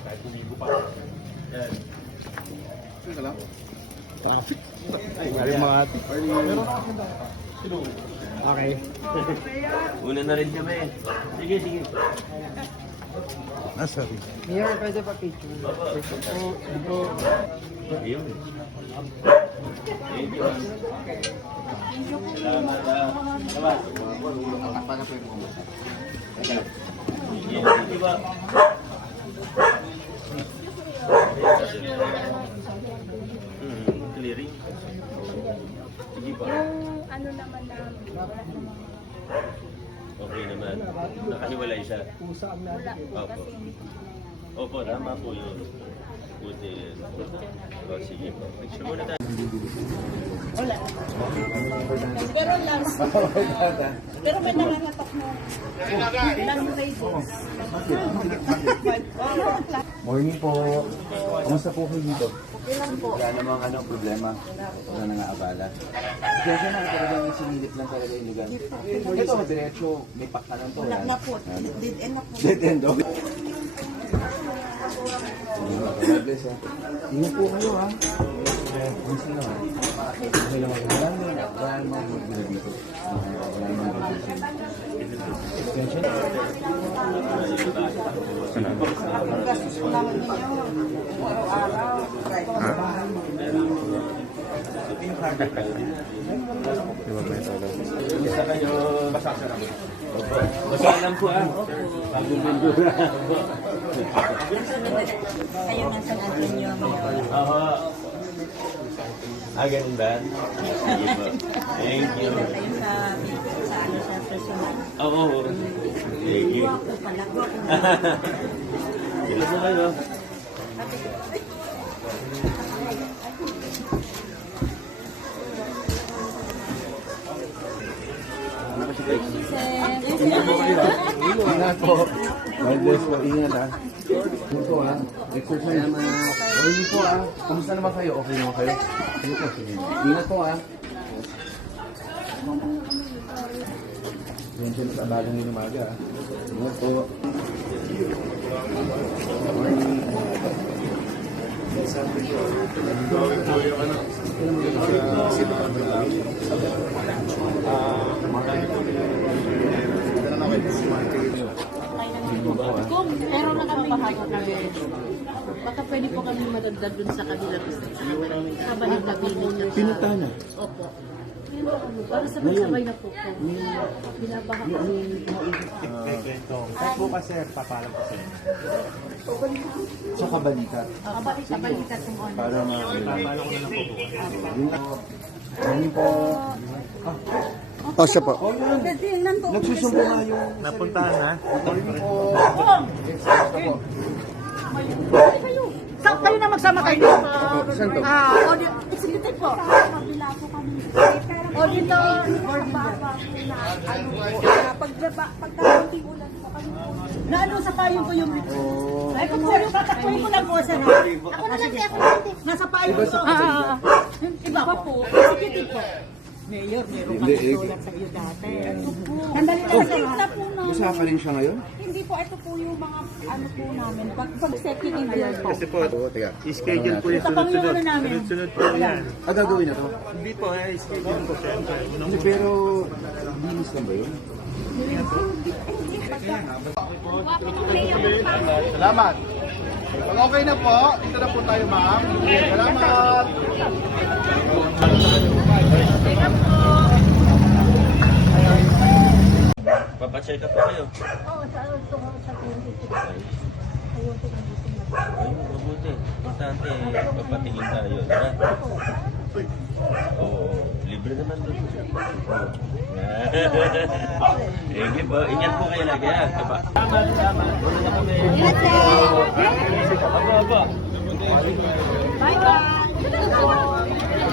Kahit umigo pa. Yan. Teka lang. Traffic. Ay, Mga ate. Meron Okay. Una na rin kami. Sige, sige. Ah, sorry. Mayor, pwede pa picture? Ayun. Thank you. Salamat. Salamat. Takpan na po yung mga masa. Yan, di ba? Clearing. Sige pa. Yung ano naman na wala namang Okay naman. Nakahiwalay siya. wala Opo. kasi hindi ko nangyayari. Opo, tama po yun. Buti. O, sige po. Picture muna tayo. Wala. Pero last, pero may nangangatak mo. Last races. Morning po. Kamusta po kayo dito? Okay lang po. Wala namang problema. Wala nang aabala. Kaya na talagang sinilip lang talaga yung lugar. Ito, diretso, may pakkanan to. Wala na po. Dead end na po. Dead end, okay. God bless, ha. Ingat po kayo, ha. Kamusta na, ha? Okay lang ako. Wala namang magpila dito. Wala namang magpila. Extension? Ang gastos ko naman ninyo. Araw-araw. Isa kayo. Basa lang. Opo. Basa lang po ah. Bagong bindura. Kayo na sa natin nyo. Oo. Ganun ba? Sige po. Thank you. Kayo sa ano sa personal. Oo. Thank you. Ako pala. Ilan na kayo? Ingat po kayo, ha. Ingat po. God bless po. Ingat, ha. Ito, ha. Exercise. Hindi po, ha. Kamusta naman kayo? Okay naman kayo? Sige po, sige. Ingat po, ha. Yan siya sa bagang ng umaga, ha. Ingat po. Kung meron na kami bahagi kami, baka pwede po kami madagdag dun sa kanila sa balik na clinic. Pinunta na. Opo. Yun po, para sabay-sabay na po po. Binabaha ko. Kahit bukas sir, papalam ko sir. Sa kabalikat. Sabay-sabay kung ano. Para Papalo ko na lang po bukas. Morning po. Oh, siya po. Nagsusumbo nga yung... Napuntahan na? Morning po. Saan kayo na magsama kayo? Saan to? Executive po. Kabila po kami. Auditor. Pagkakunting ulan po kami. Na ano sa payong ko yung Ay, kung po yung tatakbuhin ko lang po sa Ako na lang siya. Nasa payong ko. Yung iba po. Executive po. Mayor, meron ka Hindi, tulad sa iyo dati. Sandali lang sir. Ito po na. Usapan rin siya ngayon? Hindi po, ito po yung mga ano po namin. Pag second in year po. Kasi po, Teka. schedule po yung Ito pang yung sunod-sunod. ano namin. Sunod-sunod po yan. Gagawin na to? Hindi po, schedule po siyempre. Hindi, pero... Bilis lang ba yun? Salamat. Pag okay na po, dito na po tayo, ma'am. Salamat. Papacheck up po kayo. Oo, sa clinic. Ayun po nandito na. Ayun, mabuti. Importante, papatingin tayo. Tara. Oo, libre naman doon. Thank you po. Ingat po kayo lagi. Tama. Muna na kami. Ingat po. Aba, aba. Bye-bye.